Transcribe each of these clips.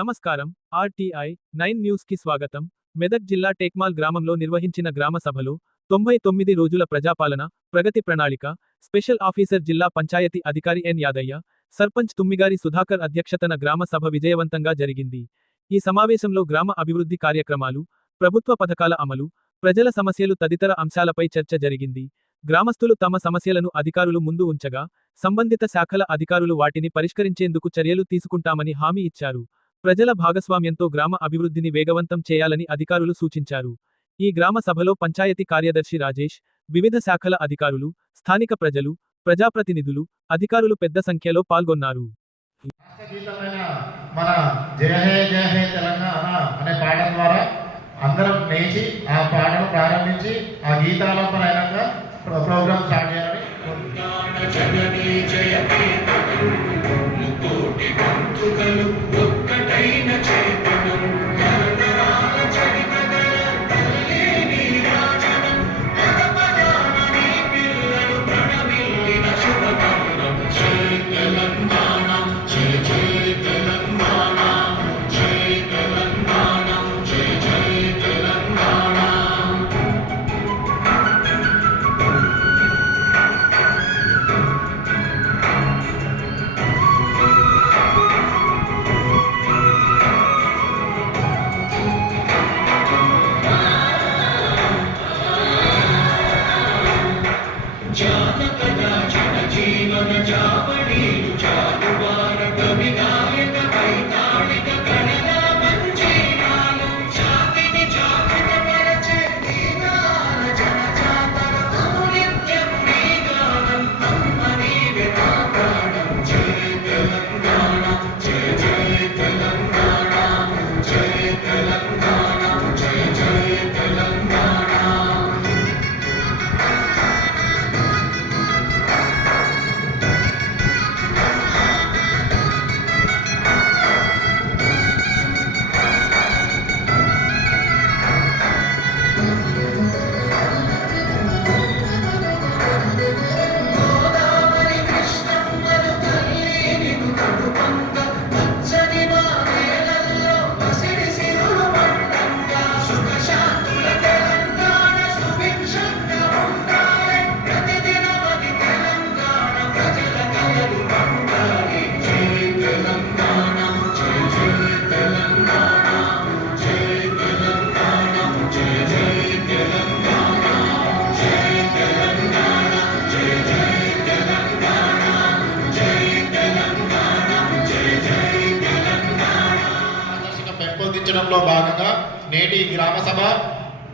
నమస్కారం. RTI 9 news కి స్వాగతం. మెదక్ జిల్లా టేక్మాల్ గ్రామంలో నిర్వహించిన గ్రామ సభలో 99 రోజుల ప్రజాపాలన, ప్రగతి ప్రణాళిక, స్పెషల్ ఆఫీసర్ జిల్లా పంచాయతీ అధికారి ఎన్ యాదయ్య, సర్పంచ్ తుమ్మిగారి సుధాకర్ అధ్యక్షతన గ్రామ సభ విజయవంతంగా జరిగింది. ఈ సమావేశంలో గ్రామ అభివృద్ధి కార్యక్రమాలు, ప్రభుత్వ పథకాల అమలు, ప్రజల సమస్యలు తదితర అంశాలపై చర్చ జరిగింది. గ్రామస్తులు తమ సమస్యలను అధికారులు ముందు ఉంచగా, సంబంధిత శాఖల అధికారులు వాటిని పరిష్కరించేందుకు చర్యలు తీసుకుంటామని హామీ ఇచ్చారు. ప్రజల భాగస్వామ్యంతో గ్రామ అభివృద్ధిని వేగవంతం చేయాలని అధికారులు సూచించారు. ఈ గ్రామ సభలో పంచాయతీ కార్యదర్శి రాజేష్, వివిధ శాఖల అధికారులు, స్థానిక ప్రజలు, ప్రజాప్రతినిధులు, అధికారులు పెద్ద సంఖ్యలో పాల్గొన్నారు. మన జయ హే జయ హే తెలంగాణ అనే పాట ద్వారా అందరం లేచి ఆ పాటను ప్రారంభించి ఆ గీతాలపైన ప్రోగ్రామ్ స్టార్ట్ చేయాలని భాగంగా నేటి గ్రామ సభ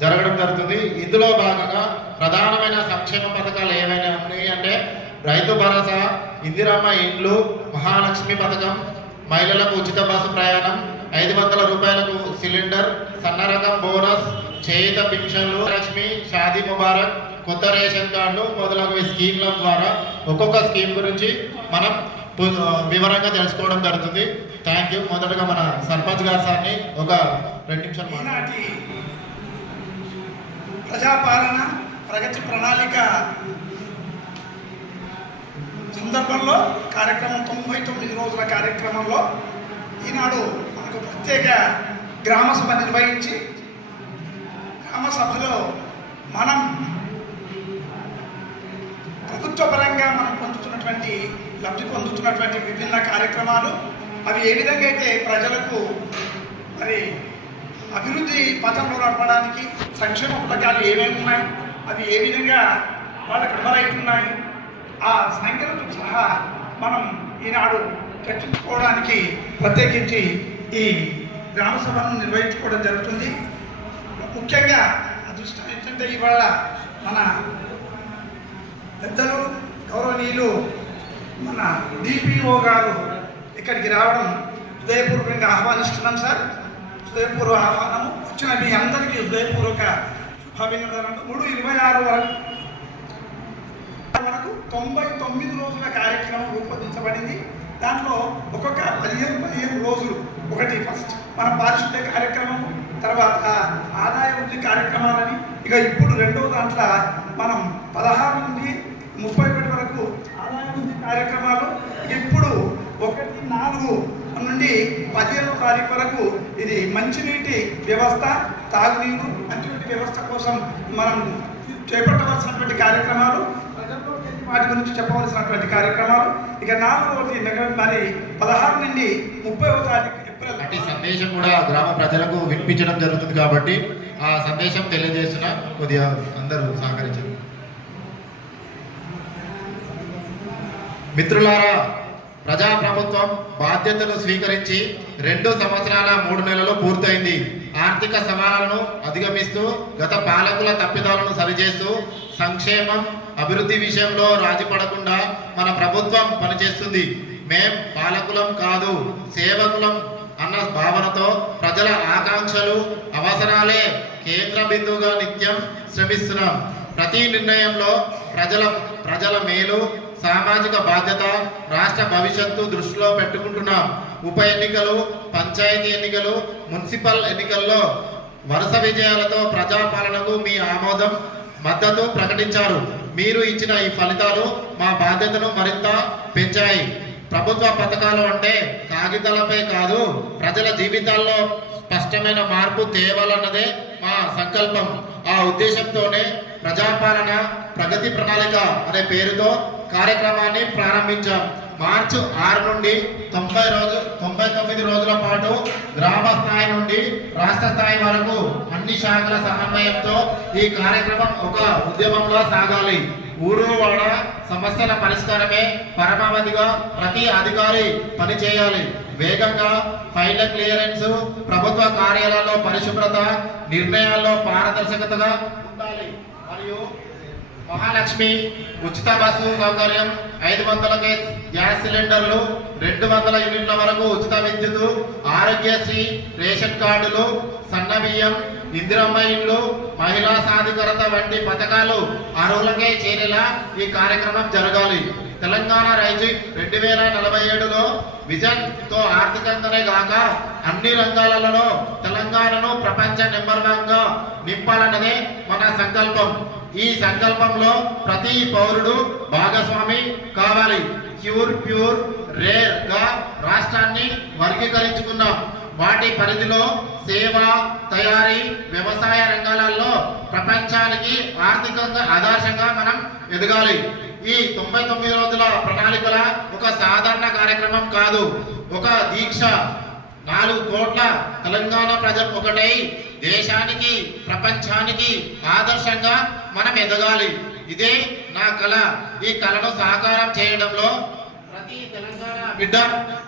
జరగడం జరుగుతుంది. ఇందులో భాగంగా ప్రధానమైన సంక్షేమ పథకాలు ఏమైనా ఉన్నాయి అంటే రైతు భరోసా, ఇందిరమ్మ ఇండ్లు, మహాలక్ష్మి పథకం, మహిళలకు ఉచిత బస్సు ప్రయాణం, 500 రూపాయలకు సిలిండర్, సన్న రకం బోనస్, చేయుత పింఛన్లు, లక్ష్మి, షాదీ ముబారక్, కొత్త రేషన్ కార్డులు మొదలగు స్కీమ్ల ద్వారా ఒక్కొక్క స్కీమ్ గురించి మనం వివరంగా తెలుసుకోవడం జరుగుతుంది. Thank you. మొదటగా మన సర్పంచ్ గారు సార్ని ఒక 2 నిమిషాలు ఈనాటి ప్రజాపాలన ప్రగతి ప్రణాళిక సందర్భంలో కార్యక్రమం 99 రోజుల కార్యక్రమంలో ఈనాడు మనకు ప్రత్యేక గ్రామ సభ నిర్వహించి గ్రామ సభలో మనం ప్రభుత్వ పరంగా మనం పొందుతున్నటువంటి లబ్ధి పొందుతున్నటువంటి విభిన్న కార్యక్రమాలు అవి ఏ విధంగా అయితే ప్రజలకు మరి అభివృద్ధి పథంలో నడపడానికి సంక్షేమ పథకాలు ఏమేమి ఉన్నాయి, అవి ఏ విధంగా వాళ్ళకి అమలవుతున్నాయి, ఆ సంఖ్యలతో సహా మనం ఈనాడు చర్చించుకోవడానికి ప్రత్యేకించి ఈ గ్రామ సభను నిర్వహించుకోవడం జరుగుతుంది. ముఖ్యంగా అదృష్టం ఏంటంటే ఇవాళ మన పెద్దలు గౌరవనీయులు మన డిపిఓ గారు ఇక్కడికి రావడం హృదయపూర్వకంగా ఆహ్వానిస్తున్నాం సార్. హృదయపూర్వ ఆహ్వానము. వచ్చిన మీ అందరికీ హృదయపూర్వక శుభాభినందనలు. 3/26 వరకు 99 రోజుల కార్యక్రమం రూపొందించబడింది. దాంట్లో ఒక్కొక్క 15 రోజులు, ఒకటి ఫస్ట్ మన పారిశుద్ధ్య కార్యక్రమం, తర్వాత ఆదాయ వృద్ధి కార్యక్రమాలని, ఇక ఇప్పుడు రెండవ దాంట్లో మనం 16 నుండి 31 వరకు ఆదాయ వృద్ధి కార్యక్రమాలు, ఇప్పుడు 1-4 నుండి 15వ తారీఖు వరకు ఇది మంచినీటి వ్యవస్థ, తాగునీరు, మంచినీటి వ్యవస్థ కోసం మనం చేపట్టవలసినటువంటి కార్యక్రమాలు, ప్రజల్లో వాటి గురించి చెప్పవలసినటువంటి కార్యక్రమాలు. ఇక 4వది మరి 16 నుండి 30వ తారీఖు ఏప్రిల్ అట్టి సందేశం కూడా గ్రామ ప్రజలకు వినిపించడం జరుగుతుంది కాబట్టి ఆ సందేశం తెలియజేస్తున్న కొద్దిగా అందరూ సహకరించారు. మిత్రులారా, ప్రజాప్రభుత్వం బాధ్యతలు స్వీకరించి 2 సంవత్సరాల 3 నెలలు పూర్తయింది. ఆర్థిక సవాళ్లను అధిగమిస్తూ గత పాలకుల తప్పిదాలను సరిచేస్తూ సంక్షేమం, అభివృద్ధి విషయంలో రాజీ పడకుండా మన ప్రభుత్వం పనిచేస్తుంది. మేం పాలకులం కాదు, సేవకులం అన్న భావనతో ప్రజల ఆకాంక్షలు, అవసరాలే కేంద్ర బిందువుగా నిత్యం శ్రమిస్తున్నాం. ప్రతి నిర్ణయంలో ప్రజల మేలు, సామాజిక బాధ్యత, రాష్ట్ర భవిష్యత్తు దృష్టిలో పెట్టుకుంటున్నాం. ఉప ఎన్నికలు, పంచాయతీ ఎన్నికలు, మున్సిపల్ ఎన్నికల్లో వరుస విజయాలతో ప్రజాపాలనకు మీ ఆమోదం, మద్దతు ప్రకటించారు. మీరు ఇచ్చిన ఈ ఫలితాలు మా బాధ్యతను మరింత పెంచాయి. ప్రభుత్వ పథకాలు అంటే కాగితాలపై కాదు, ప్రజల జీవితాల్లో స్పష్టమైన మార్పు తేవాలన్నదే మా సంకల్పం. ఆ ఉద్దేశంతోనే ప్రజాపాలన ప్రగతి ప్రణాళిక అనే పేరుతో కార్యక్రమాన్ని ప్రారంభించాం. మార్చి 6 నుండి 99 రోజుల పాటు గ్రామ స్థాయి నుండి రాష్ట్ర స్థాయి వరకు అన్ని శాఖల సమన్వయంతో ఈ కార్యక్రమం ఒక ఉద్యమంలో సాగాలి. ఊరు వాడ సమస్యల పరిష్కారమే పరమావధిగా ప్రతి అధికారి పనిచేయాలి. వేగంగా ఫైళ్ల క్లియరెన్స్, ప్రభుత్వ కార్యాలయాల్లో పరిశుభ్రత, నిర్ణయాల్లో పారదర్శకతగా ఉండాలి. మరియు మహాలక్ష్మి ఉచిత బస్సు సౌకర్యం, 500 గ్యాస్ సిలిండర్లు, 200 యూనిట్ల వరకు ఉచిత విద్యుత్, ఆరోగ్యశ్రీ, రేషన్ కార్డులు, సన్న బియ్యం, ఇందిరమ్మ ఇండ్లు, మహిళా సాధికారత వంటి పథకాలు అర్హులకే చేరేలా ఈ కార్యక్రమం జరగాలి. తెలంగాణ రైజింగ్ 2047లో విజన్ తో ఆర్థికంగానే కాక అన్ని రంగాలలో తెలంగాణను ప్రపంచ నెంబర్ 1గా నింపాలన్నదే మన సంకల్పం. ఈ సంకల్పంలో ప్రతి పౌరుడు భాగస్వామి కావాలి. ప్యూర్ రేర్ గా రాష్ట్రాన్ని వర్గీకరించుకున్నాం. వాటి పరిధిలో సేవ, తయారీ, వ్యవసాయ రంగాలలో ప్రపంచానికి ఆర్థికంగా ఆదర్శంగా మనం ఎదగాలి. ఈ 99 రోజుల ప్రణాళికల ఒక సాధారణ కార్యక్రమం కాదు, ఒక దీక్ష. 4 కోట్ల తెలంగాణ ప్రజలు ఒకటై దేశానికి, ప్రపంచానికి ఆదర్శంగా మనం ఎదగాలి. ఇదే నా కళ. ఈ కళను సాకారం చేయడంలో ప్రతి తెలంగాణ బిడ్డ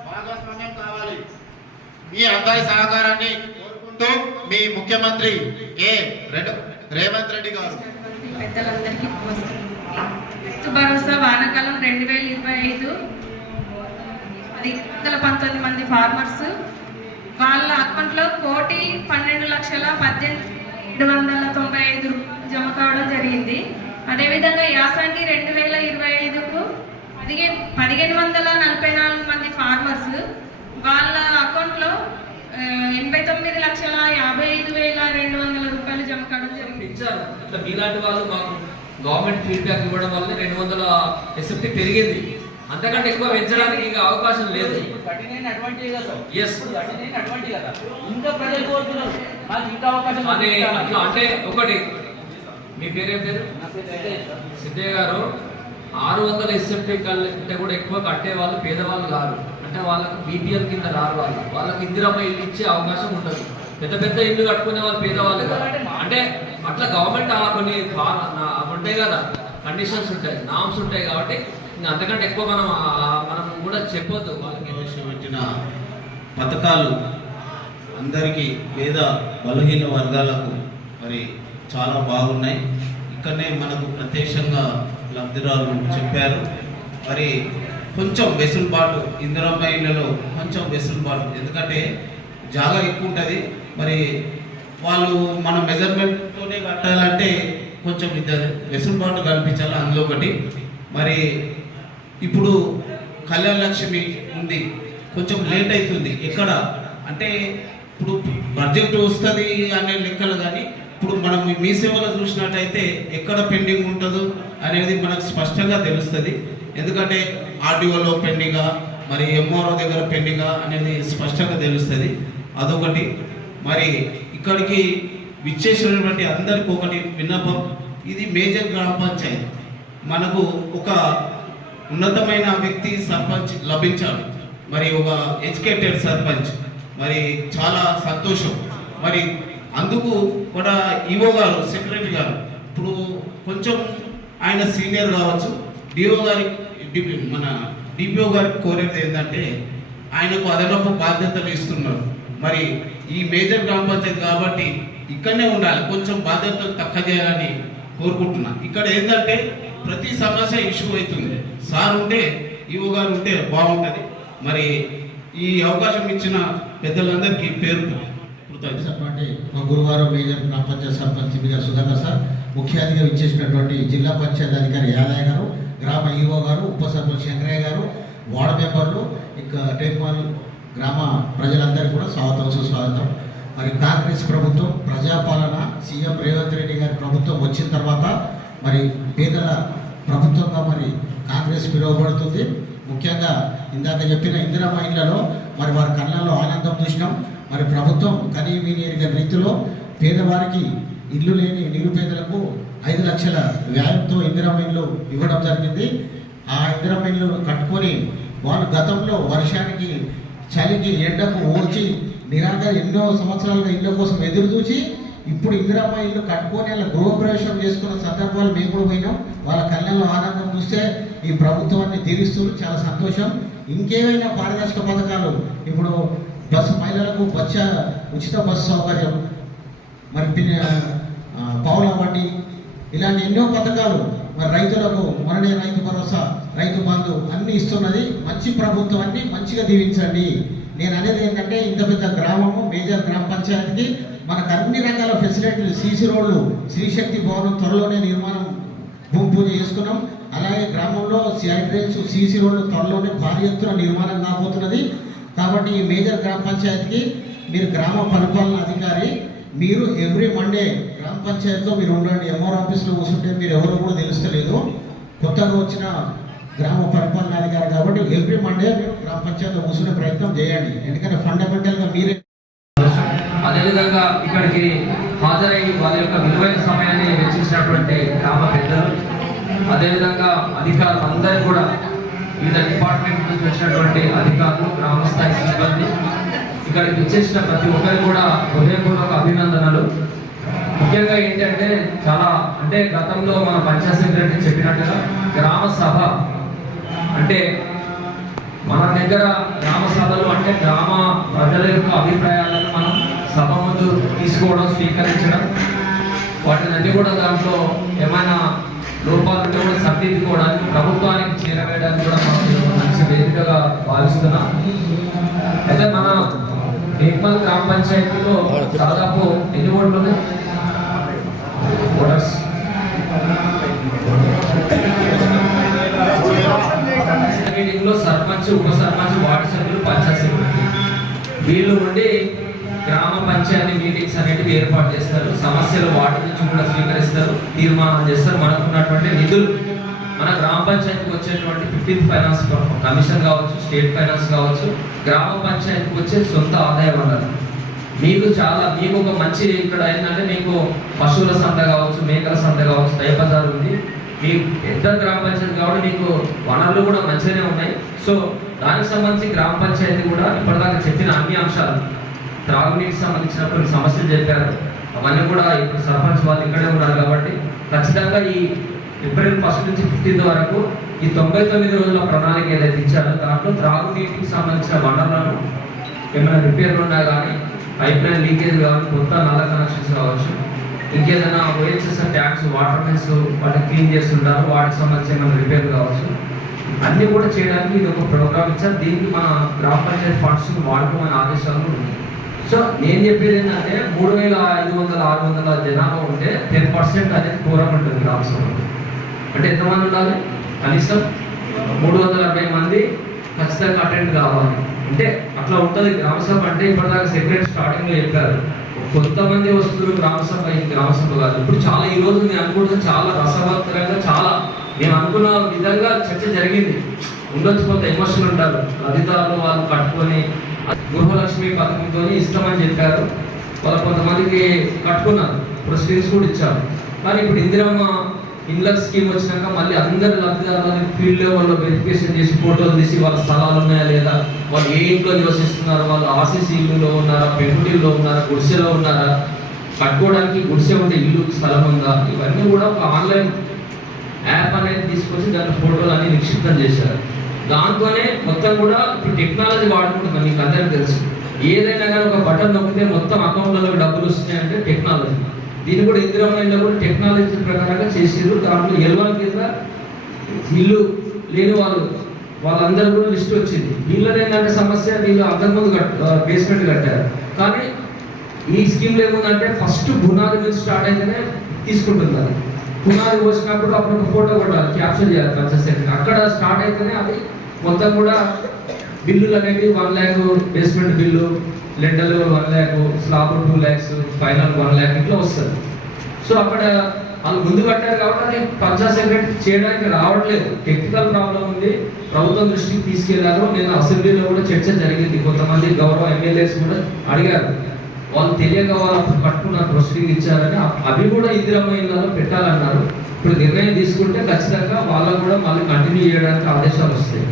భాగస్వామ్యం కావాలి. మీ అందరి సహకారాన్ని కోరుకుంటూ మీ ముఖ్యమంత్రి రేవంత్ రెడ్డి గారు. పెద్దలందరికీ రైతు భరోసా వానాకాలం 2025 119 మంది ఫార్మర్స్ వాళ్ళ అకౌంట్లో 1,12,18,795 జమ కావడం జరిగింది. అదేవిధంగా యాసంగి 2025కు 1,544 మంది ఫార్మర్స్ వాళ్ళ అకౌంట్లో 89,55,200 రూపాయలు జమ కావడం జరిగింది. ఇచ్చారు. అట్లా మీలాంటి వాళ్ళు మాకు గవర్నమెంట్ ఫీడ్బ్యాక్ ఇవ్వడం వల్ల 200 ఎస్ఎఫ్టీ పెరిగింది. అంతకంటే ఎక్కువ పెంచడానికి ఇంకా అవకాశం లేదు. అంటే ఒకటి, మీ పేరేం పేరు? సిద్ధయ్య గారు. 600 ఎస్ఎఫ్టీ కంటే కూడా ఎక్కువ కట్టే వాళ్ళు పేదవాళ్ళు కాదు. అంటే వాళ్ళకు బీపీఎల్ కింద రారు. వాళ్ళకి ఇందిరమ్మ ఇల్లు ఇచ్చే అవకాశం ఉంటుంది. పెద్ద పెద్ద ఇల్లు కట్టుకునే వాళ్ళు పేదవాళ్ళు కాదు. అంటే అట్లా గవర్నమెంట్ కొన్ని ఉంటాయి కదా, కండిషన్స్ ఉంటాయి, నామ్స్ ఉంటాయి. కాబట్టి ఇంకా అంతకంటే ఎక్కువ మనం కూడా చెప్పొద్దు. వాళ్ళకి పెట్టిన పథకాలు అందరికీ పేద బలహీన వర్గాలకు మరి చాలా బాగున్నాయి. ఇక్కడనే మనకు ప్రత్యక్షంగా లబ్ధిదారులు చెప్పారు. మరి కొంచెం వెసులుబాటు, ఇందిరమ్మ ఇళ్లలో కొంచెం వెసులుబాటు, ఎందుకంటే జాగా ఎక్కువ ఉంటుంది. మరి వాళ్ళు మన మెజర్మెంట్తోనే కట్టాలంటే కొంచెం వెసులుబాటు కల్పించాలి. అందులో ఒకటి. మరి ఇప్పుడు కళ్యాణ లక్ష్మి ఉంది, కొంచెం లేట్ అవుతుంది. ఎక్కడ అంటే ఇప్పుడు బడ్జెట్ వస్తుంది అనే లెక్కలు, కానీ ఇప్పుడు మనం మీ సేవలో చూసినట్టయితే ఎక్కడ పెండింగ్ ఉంటుందో అనేది మనకు స్పష్టంగా తెలుస్తుంది. ఎందుకంటే ఆర్డీఓలో పెండింగా, మరి ఎంఆర్ఓ దగ్గర పెండింగ్ అనేది స్పష్టంగా తెలుస్తుంది. అదొకటి. మరి ఇక్కడికి విచ్చేసినటువంటి అందరికీ ఒకటి విన్నపం, ఇది మేజర్ గ్రామ పంచాయతీ, మనకు ఒక ఉన్నతమైన వ్యక్తి సర్పంచ్ లభించాడు, మరి ఒక ఎడ్యుకేటెడ్ సర్పంచ్, మరి చాలా సంతోషం. మరి అందుకు కూడా ఈఓ గారు, సెక్రటరీ గారు ఇప్పుడు కొంచెం ఆయన సీనియర్ కావచ్చు, మన డిపిఓ గారికి కోరేది ఏంటంటే ఆయనకు అదనపు బాధ్యతలు ఇస్తున్నారు. మరి ఈ మేజర్ గ్రామ పంచాయతీ కాబట్టి ఇక్కడనే ఉండాలి, కొంచెం బాధ్యతలు తక్కువ చేయాలని కోరుకుంటున్నా. ఇక్కడ ఏంటంటే ప్రతి సమస్య ఇష్యూ అవుతుంది, సార్ ఉంటే ఈఓ గారు ఉంటే బాగుంటుంది. మరి ఈ అవకాశం ఇచ్చిన పెద్దలందరికీ పేరు చెప్పండి. గురువారం మేజర్ గ్రామ పంచాయతీ సర్పంచ్ బిగా సుధాకర్ సార్, ముఖ్య అతిథిగా ఇచ్చేసినటువంటి జిల్లా పంచాయతీ అధికారి యాదయ్య గారు, గ్రామ ఈఓ గారు, ఉప సర్పంచ్ శంకరయ్య గారు, వార్డు మెంబర్లు, ఇంకా టేక్మాల్ గ్రామ ప్రజలందరికీ కూడా స్వాగతం, సుస్వాగతం. మరి కాంగ్రెస్ ప్రభుత్వం ప్రజాపాలన సీఎం రేవంత్ రెడ్డి గారి ప్రభుత్వం వచ్చిన తర్వాత మరి పేదల ప్రభుత్వంగా మరి కాంగ్రెస్ పిలువబడుతుంది. ముఖ్యంగా ఇందాక చెప్పిన ఇందిరమ్మ ఇళ్లలో మరి వారి కళ్ళల్లో ఆనందం చూసినాం. మరి ప్రభుత్వం కనీవిని ఎరిగిన రీతిలో పేదవారికి ఇల్లు లేని నిరుపేదలకు 5 లక్షల వ్యయంతో ఇందిరమ్మ ఇల్లు ఇవ్వడం జరిగింది. ఆ ఇందిరమ్మ ఇల్లు కట్టుకొని వాళ్ళు గతంలో వర్షానికి, చలికి, ఎండకు ఓర్చి నిరాగా ఎన్నో సంవత్సరాలుగా ఇళ్ళ కోసం ఎదురు చూసి ఇప్పుడు ఇందిరమ్మ ఇల్లు కట్టుకొని అలా గృహప్రవేశం చేసుకున్న సందర్భాలు మేము కూడా పోయినాం. వాళ్ళ కళ్ళల్లో ఆనందం చూస్తే ఈ ప్రభుత్వాన్ని తీరుస్తూ చాలా సంతోషం. ఇంకేమైనా పారదర్శక పథకాలు, ఇప్పుడు బస్సు మహిళలకు ఉచిత బస్సు సౌకర్యం, మరి పావుల వడ్డీ, ఇలాంటి ఎన్నో పథకాలు, మరి రైతులకు మొన్ననే రైతు భరోసా, రైతు బంధు అన్ని ఇస్తున్నది. మంచి ప్రభుత్వాన్ని మంచిగా దీవించండి. నేను అనేది ఏంటంటే ఇంత పెద్ద గ్రామము మేజర్ గ్రామ పంచాయతీకి మనకు అన్ని రకాల ఫెసిలిటీలు, సీసీ రోడ్లు, శ్రీశక్తి భవనం త్వరలోనే నిర్మాణం భూమి పూజ చేసుకున్నాం. అలాగే గ్రామంలో హైడ్రేట్స్, సీసీ రోడ్లు త్వరలోనే భారీ ఎత్తున నిర్మాణం కాబోతున్నది. కాబట్టి ఈ మేజర్ గ్రామ పంచాయతీకి మీరు గ్రామ పరిపాలన అధికారి, మీరు ఎవ్రీ మండే గ్రామ పంచాయతీలో మీరు ఉండండి. ఎంఆర్ ఆఫీస్లో కూర్చుంటే మీరు ఎవరు కూడా తెలుస్తలేదు. కొత్తగా వచ్చిన గ్రామ పరిపాలన అధికారి కాబట్టి ఎవ్రీ మండే మీరు గ్రామ పంచాయతీలో కూర్చునే ప్రయత్నం చేయండి. ఎందుకంటే ఫండమెంటల్గా మీరే. అదేవిధంగా ఇక్కడికి హాజరై వాళ్ళ యొక్క విలువైన సమయాన్ని వెచ్చించినటువంటి గ్రామ పెద్దలు, అదేవిధంగా అధికారులు అందరూ కూడా, వివిధ డిపార్ట్మెంట్ నుంచి వచ్చినటువంటి అధికారులు, గ్రామస్థాయి సిబ్బంది, ఇక్కడికి వచ్చేసిన ప్రతి ఒక్కరికి కూడా హృదయపూర్వక అభినందనలు. ముఖ్యంగా ఏంటంటే చాలా అంటే గతంలో మన పంచాయత్ సెక్రటరీ చెప్పినట్టుగా గ్రామ సభ అంటే మన దగ్గర గ్రామ సభలు అంటే గ్రామ ప్రజల యొక్క అభిప్రాయాలను మనం సభ ముందు తీసుకోవడం, స్వీకరించడం, వాటిని కూడా దాంట్లో ఏమైనా లోపాలు ఉంటే కూడా సరిదిద్దుకోవడానికి, ప్రభుత్వానికి చేరవేయడానికి కూడా మనం మంచి వేదికగా భావిస్తున్నాం. అయితే మన టేక్మాల్ గ్రామ పంచాయతీలో దాదాపు ఎన్ని ఓట్లు ఉన్నాయి? ఓటర్స్ మీటింగ్లో సర్పంచ్, ఉప సర్పంచ్, వార్డు సభ్యులు, పంచాయత్ సెక్రటరీ వీళ్ళు ఉండి గ్రామ పంచాయతీ మీటింగ్స్ అనేటివి ఏర్పాటు చేస్తారు. సమస్యలు వాటి నుంచి కూడా స్వీకరిస్తారు, తీర్మానం చేస్తారు. మనకున్నటువంటి నిధులు, మన గ్రామ పంచాయతీకి వచ్చేటువంటి 15th ఫైనాన్స్ కమిషన్ కావచ్చు, స్టేట్ ఫైనాన్స్ కావచ్చు, గ్రామ పంచాయతీకి వచ్చే సొంత ఆదాయ వనరు. మీకు ఒక మంచి ఇక్కడ ఏంటంటే మీకు పశువుల సంత కావచ్చు, మేకల సంత కావచ్చు, దయబజారు ఉంది. మీ పెద్ద గ్రామ పంచాయతీ కాబట్టి మీకు వనరులు కూడా మంచిగానే ఉన్నాయి. సో దానికి సంబంధించి గ్రామ పంచాయతీ కూడా ఇప్పటిదాకా చెప్పిన అన్ని అంశాలు, త్రాగునీటికి సంబంధించిన కొన్ని సమస్యలు చెప్పారు. అవన్నీ కూడా ఇప్పుడు సర్పంచ్ వాళ్ళు ఇక్కడే ఉన్నారు కాబట్టి ఖచ్చితంగా ఈ ఏప్రిల్ 1 నుంచి 15 వరకు ఈ 99 రోజుల ప్రణాళిక ఏదైతే ఇచ్చారో దాంట్లో త్రాగునీటికి సంబంధించిన వనరులను ఏమైనా రిపేర్లు ఉన్నా కానీ, పైప్ లైన్ లీకేజ్ కానీ, కొత్త నల్ల కనెక్షన్స్ కావచ్చు, ఇంకేదైనా ఓహెచ్ఎస్ ట్యాంక్స్, వాటర్ మెన్స్ వాటిని క్లీన్ చేస్తుంటారు, వాటికి సంబంధించి ఏమైనా రిపేర్లు కావచ్చు, అన్నీ కూడా చేయడానికి ఇది ఒక ప్రోగ్రామ్ ఇచ్చారు. దీనికి మన గ్రామ పంచాయతీ ఫండ్స్ వాడుకోమని ఆదేశాలు ఉన్నాయి. సో నేను చెప్పేది ఏంటంటే 3500-600 జనాభా ఉంటే 10% అనేది కోరం ఉంటుంది గ్రామ సభలో. అంటే ఎంతమంది ఉండాలి? కనీసం 340 మంది ఖచ్చితంగా అటెండ్ కావాలి. అంటే అట్లా ఉంటుంది గ్రామ సభ. అంటే ఇప్పటిదాకా సెక్రటరీ స్టార్టింగ్లో చెప్పారు కొంతమంది వస్తువులు గ్రామ సభ, ఈ గ్రామ సభ కాదు. ఇప్పుడు చాలా ఈ రోజు నేను అనుకుంటున్నా చాలా రసవత్తరంగా, చాలా మేము అనుకున్న విధంగా చర్చ జరిగింది. ఉండొచ్చు, కొంత ఎమోషన్ ఉంటారు. లబ్ధిదారులు వాళ్ళు కట్టుకొని గృహలక్ష్మి పథకంతో ఇస్తామని చెప్పారు. వాళ్ళు కొంతమందికి కట్టుకున్నారు, ఇప్పుడు స్క్రీన్స్ కూడా ఇచ్చారు. కానీ ఇప్పుడు ఇందిరమ్మ ఇండ్ల స్కీమ్ వచ్చినాక మళ్ళీ అందరి లబ్ధిదారులని ఫీల్డ్ లెవెల్లో వెరిఫికేషన్ చేసి ఫోటోలు తీసి వాళ్ళ స్థలాలు ఉన్నాయా లేదా, వాళ్ళు ఏ ఇంట్లో నివసిస్తున్నారు, వాళ్ళు ఆర్సీసీ ఇల్లులో ఉన్నారా, పెంకుటిల్లో ఉన్నారా, గుడిసెలో ఉన్నారా, కట్టుకోవడానికి గుడిసె ఉంటే ఇల్లు స్థలం ఉందా, ఇవన్నీ కూడా ఒక ఆన్లైన్ యాప్ అనేది తీసుకొచ్చి దాంట్లో ఫోటోలు అన్ని నిక్షిప్తం చేశారు. దాంతోనే మొత్తం కూడా ఇప్పుడు టెక్నాలజీ వాడుకుంటున్నాం. మీకు అందరికీ తెలుసు, ఏదైనా కానీ ఒక బటన్ నొక్కితే మొత్తం అకౌంట్లలో డబ్బులు వస్తున్నాయంటే టెక్నాలజీ. దీన్ని కూడా ఇందిరమ్మ ఇళ్ళలో కూడా టెక్నాలజీ ప్రకారంగా చేసారు. దాంట్లో ఎల్వన్ కింద ఇల్లు లేని వాళ్ళందరూ కూడా లిస్ట్ వచ్చింది. వీళ్ళది ఏంటంటే సమస్య, వీళ్ళు అంతకుముందు బేస్మెంట్ కట్టారు. కానీ ఈ స్కీమ్లో ఏముందంటే ఫస్ట్ బునాది నుంచి స్టార్ట్ అయితేనే తీసుకుంటుంది. అది పునాది పోసినప్పుడు అప్పుడు ఒక ఫోటో కొట్టాలి, క్యాప్చర్ చేయాలి 10 సెకండ్. అక్కడ స్టార్ట్ అయితేనే అది మొత్తం కూడా బిల్లులు అనేవి 1 lakh basement bill, lender 1 lakh, slab 2 lakhs, final 1 lakh ఇట్లా వస్తుంది. సో అక్కడ వాళ్ళు ముందు కట్టారు కాబట్టి అది 50 సెకండ్ చేయడానికి రావట్లేదు. టెక్నికల్ ప్రాబ్లం ఉంది, ప్రభుత్వం దృష్టికి తీసుకెళ్లారు. నేను అసెంబ్లీలో కూడా చర్చ జరిగింది, కొంతమంది గౌరవ ఎమ్మెల్యేస్ కూడా అడిగారు, వాళ్ళు తెలియక వాళ్ళు కట్టుకున్న ప్రొసీడింగ్ ఇచ్చారని. అవి కూడా ఇందిరమ్మ ఇళ్ళలో పెట్టాలన్నారు. ఇప్పుడు నిర్ణయం తీసుకుంటే ఖచ్చితంగా వాళ్ళకు కూడా మళ్ళీ కంటిన్యూ చేయడానికి ఆదేశాలు వస్తాయి.